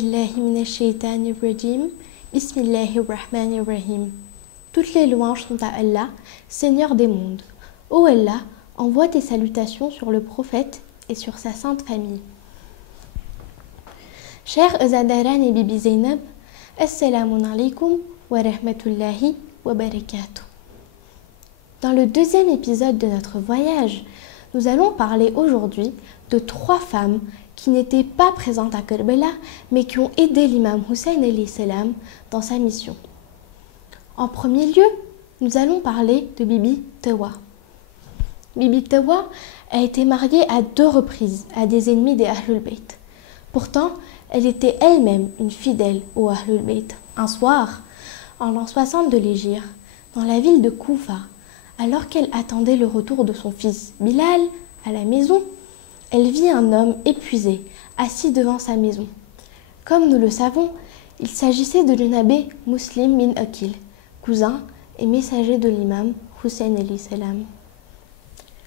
billahi minash shaitanir rajim. Bismillahir rahmanir rahim. Toutes les louanges sont à Allah, Seigneur des mondes. Ô Allah, envoie tes salutations sur le prophète et sur sa sainte famille. Chers Zadaran et Bibi Zainab, Assalamu alaikum wa rahmatullahi wa barakatuh. Dans le deuxième épisode de notre voyage, nous allons parler aujourd'hui de 3 femmes qui n'étaient pas présentes à Karbala, mais qui ont aidé l'imam Hussein alayhi salam dans sa mission. En premier lieu, nous allons parler de Bibi Tawa. Bibi Tawa a été mariée à 2 reprises à des ennemis des Ahlul Bayt. Pourtant, elle était elle-même une fidèle aux Ahlul Bayt. Un soir, en l'an 60 de l'Hégire, dans la ville de Koufa, alors qu'elle attendait le retour de son fils Bilal à la maison, elle vit un homme épuisé, assis devant sa maison. Comme nous le savons, il s'agissait de Janabé Muslim bin Aqil, cousin et messager de l'imam Hussein alayhi salam.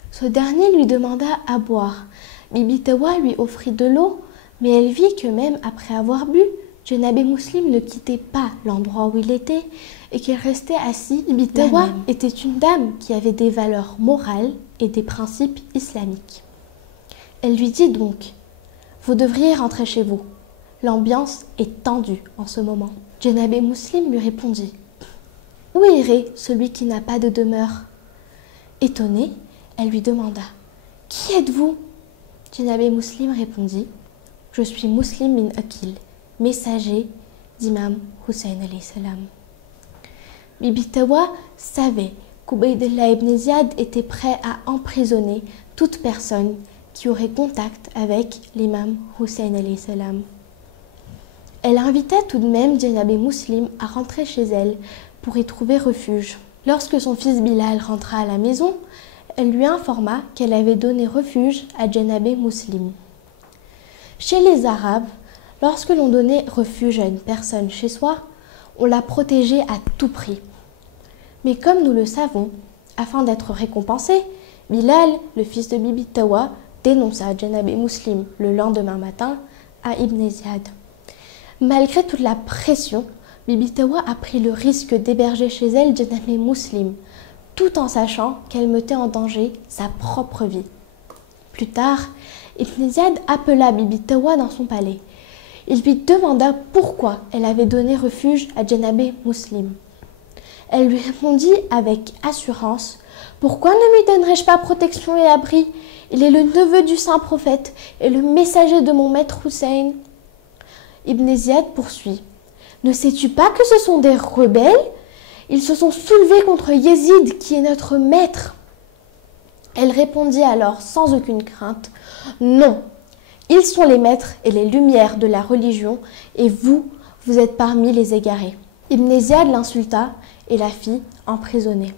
Ce dernier lui demanda à boire. Bibi Tawa lui offrit de l'eau, mais elle vit que même après avoir bu, Janabé Muslim ne quittait pas l'endroit où il était et qu'il restait assis. Bibi Tawa était une dame qui avait des valeurs morales et des principes islamiques. Elle lui dit donc « Vous devriez rentrer chez vous. L'ambiance est tendue en ce moment. » Janabé Muslim lui répondit « Où irait celui qui n'a pas de demeure ?» Étonnée, elle lui demanda « Qui êtes-vous » Janabé Muslim répondit « Je suis Muslim bin Aqil, messager d'imam Hussein alayhi salam. » Bibi Tawa savait qu'Ubaydullah ibn Ziyad était prêt à emprisonner toute personne qui aurait contact avec l'imam Hussein alayhi salam. Elle invita tout de même Janabé Muslim à rentrer chez elle pour y trouver refuge. Lorsque son fils Bilal rentra à la maison, elle lui informa qu'elle avait donné refuge à Janabé Muslim. Chez les Arabes, lorsque l'on donnait refuge à une personne chez soi, on la protégeait à tout prix. Mais comme nous le savons, afin d'être récompensé, Bilal, le fils de Bibi Tawa, dénonça Janabé Muslim le lendemain matin à Ibn Ziyad. Malgré toute la pression, Bibi Tawa a pris le risque d'héberger chez elle Janabé Muslim, tout en sachant qu'elle mettait en danger sa propre vie. Plus tard, Ibn Ziyad appela Bibi Tawa dans son palais. Il lui demanda pourquoi elle avait donné refuge à Janabé Muslim. Elle lui répondit avec assurance « Pourquoi ne lui donnerais-je pas protection et abri ? Il est le neveu du saint prophète et le messager de mon maître Hussein. » Ibn Ziyad poursuit « Ne sais-tu pas que ce sont des rebelles ? Ils se sont soulevés contre Yézid qui est notre maître. » Elle répondit alors sans aucune crainte « Non, ils sont les maîtres et les lumières de la religion et vous, vous êtes parmi les égarés. » Ibn Ziyad l'insulta et la fit emprisonner.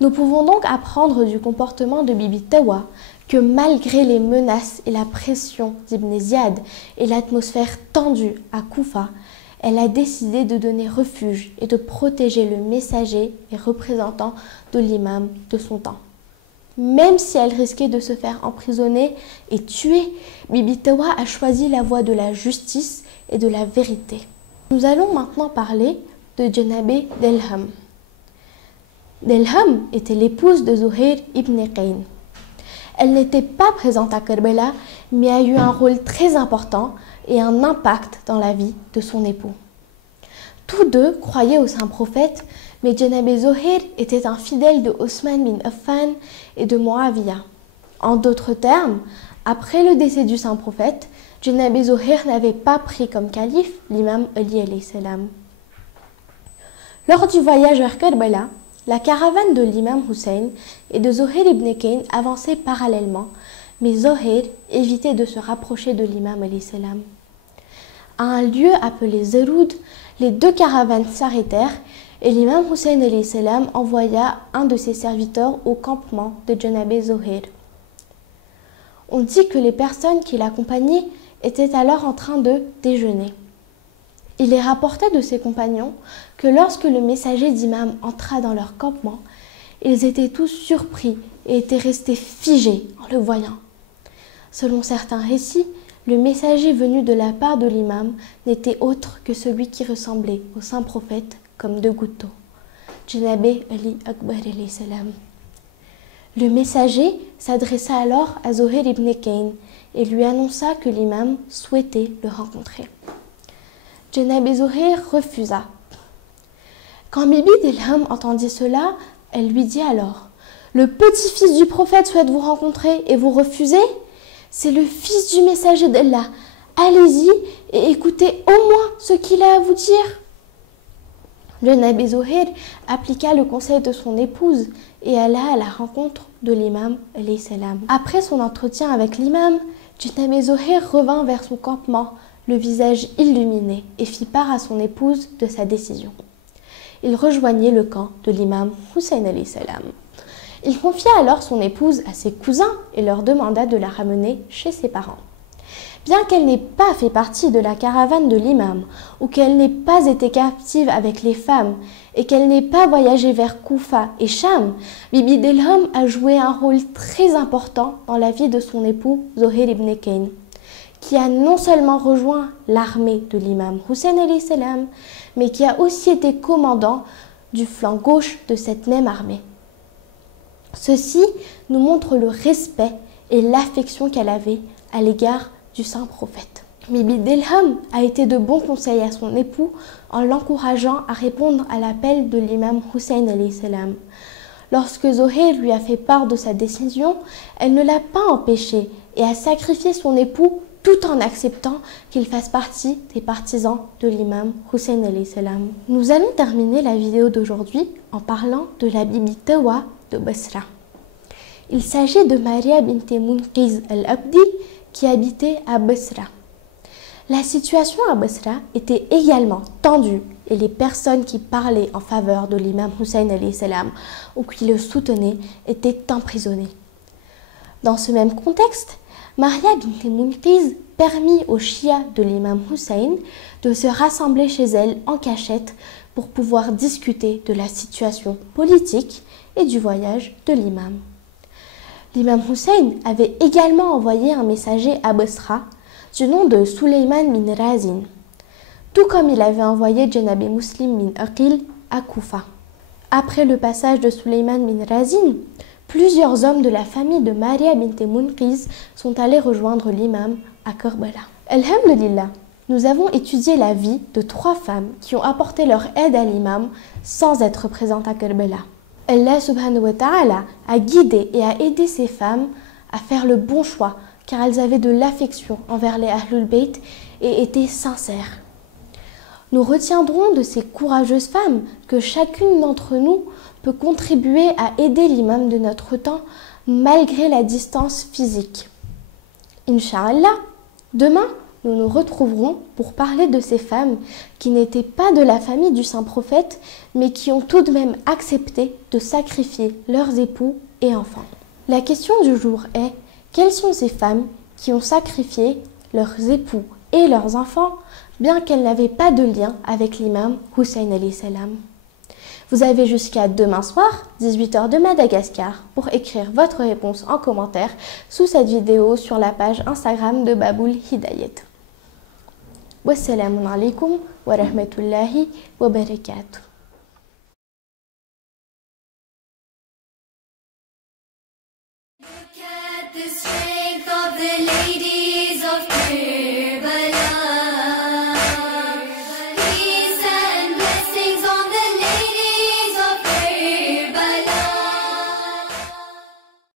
Nous pouvons donc apprendre du comportement de Bibi Tawa que malgré les menaces et la pression d'Ibn Ziyad et l'atmosphère tendue à Koufa, elle a décidé de donner refuge et de protéger le messager et représentant de l'imam de son temps. Même si elle risquait de se faire emprisonner et tuer, Bibi Tawa a choisi la voie de la justice et de la vérité. Nous allons maintenant parler de Janabé Delham. Delham était l'épouse de Zuhair ibn Qayn. Elle n'était pas présente à Karbala, mais a eu un rôle très important et un impact dans la vie de son époux. Tous deux croyaient au saint prophète, mais Janabé Zuhair était un fidèle de Osman bin Affan et de Muawiyah. En d'autres termes, après le décès du saint prophète, Janabé Zuhair n'avait pas pris comme calife l'imam Ali alayhi salam. Lors du voyage vers Karbala, la caravane de l'imam Hussein et de Zuhair ibn Qayn avançait parallèlement, mais Zuhair évitait de se rapprocher de l'imam alayhi salam. À un lieu appelé Zeroud, les 2 caravanes s'arrêtèrent et l'imam Hussein alayhi salam envoya un de ses serviteurs au campement de Janabé Zuhair. On dit que les personnes qui l'accompagnaient étaient alors en train de déjeuner. Il est rapporté de ses compagnons que lorsque le messager d'imam entra dans leur campement, ils étaient tous surpris et étaient restés figés en le voyant. Selon certains récits, le messager venu de la part de l'imam n'était autre que celui qui ressemblait au saint prophète comme deux gouttes d'eau. Janabé Ali Akbar alayhi salam. Le messager s'adressa alors à Zuhair ibn Kayn et lui annonça que l'imam souhaitait le rencontrer. Janabé Zuhair refusa. Quand Bibi Delham entendit cela, elle lui dit alors: « Le petit-fils du prophète souhaite vous rencontrer et vous refusez? C'est le fils du messager d'Allah. Allez-y et écoutez au moins ce qu'il a à vous dire. » Janabé Zuhair appliqua le conseil de son épouse et alla à la rencontre de l'imam alayhi salam. Après son entretien avec l'imam, Janabé Zuhair revint vers son campement, le visage illuminé, et fit part à son épouse de sa décision. Il rejoignit le camp de l'imam Hussein alayhi salam. Il confia alors son épouse à ses cousins et leur demanda de la ramener chez ses parents. Bien qu'elle n'ait pas fait partie de la caravane de l'imam, ou qu'elle n'ait pas été captive avec les femmes, et qu'elle n'ait pas voyagé vers Koufa et Cham, Bibi Delham a joué un rôle très important dans la vie de son époux Zuhair ibn Kayn, qui a non seulement rejoint l'armée de l'imam Hussein alayhi salam, mais qui a aussi été commandant du flanc gauche de cette même armée. Ceci nous montre le respect et l'affection qu'elle avait à l'égard du saint prophète. Bibi Delham a été de bons conseils à son époux en l'encourageant à répondre à l'appel de l'imam Hussein alayhi salam. Lorsque Zuhair lui a fait part de sa décision, elle ne l'a pas empêché et a sacrifié son époux tout en acceptant qu'il fasse partie des partisans de l'imam Hussein alayhi salam. Nous allons terminer la vidéo d'aujourd'hui en parlant de la Bibi Tawa de Basra. Il s'agit de Maria bint Munqiz al-Abdi qui habitait à Basra. La situation à Basra était également tendue et les personnes qui parlaient en faveur de l'imam Hussein alayhi salam ou qui le soutenaient étaient emprisonnées. Dans ce même contexte, Maria bint Munqiz permit aux chiites de l'imam Hussein de se rassembler chez elle en cachette pour pouvoir discuter de la situation politique et du voyage de l'imam. L'imam Hussein avait également envoyé un messager à Basra du nom de Sulayman bin Razin, tout comme il avait envoyé Janabé Muslim bin Aqil à Koufa. Après le passage de Sulayman bin Razin, plusieurs hommes de la famille de Maria bint Munqiz sont allés rejoindre l'imam à Karbala. Alhamdulillah, nous avons étudié la vie de 3 femmes qui ont apporté leur aide à l'imam sans être présentes à Karbala. Allah subhanahu wa ta'ala a guidé et a aidé ces femmes à faire le bon choix car elles avaient de l'affection envers les Ahlul Bayt et étaient sincères. Nous retiendrons de ces courageuses femmes que chacune d'entre nous peut contribuer à aider l'imam de notre temps malgré la distance physique. Inch'Allah, demain, nous nous retrouverons pour parler de ces femmes qui n'étaient pas de la famille du saint prophète, mais qui ont tout de même accepté de sacrifier leurs époux et enfants. La question du jour est: quelles sont ces femmes qui ont sacrifié leurs époux et leurs enfants, bien qu'elles n'avaient pas de lien avec l'imam Hussein alayhi salam? Vous avez jusqu'à demain soir, 18h de Madagascar, pour écrire votre réponse en commentaire sous cette vidéo sur la page Instagram de Baboul Hidayet. Wassalamu alaikum wa rahmatullahi wa barakatuh. Look at the strength of the lady.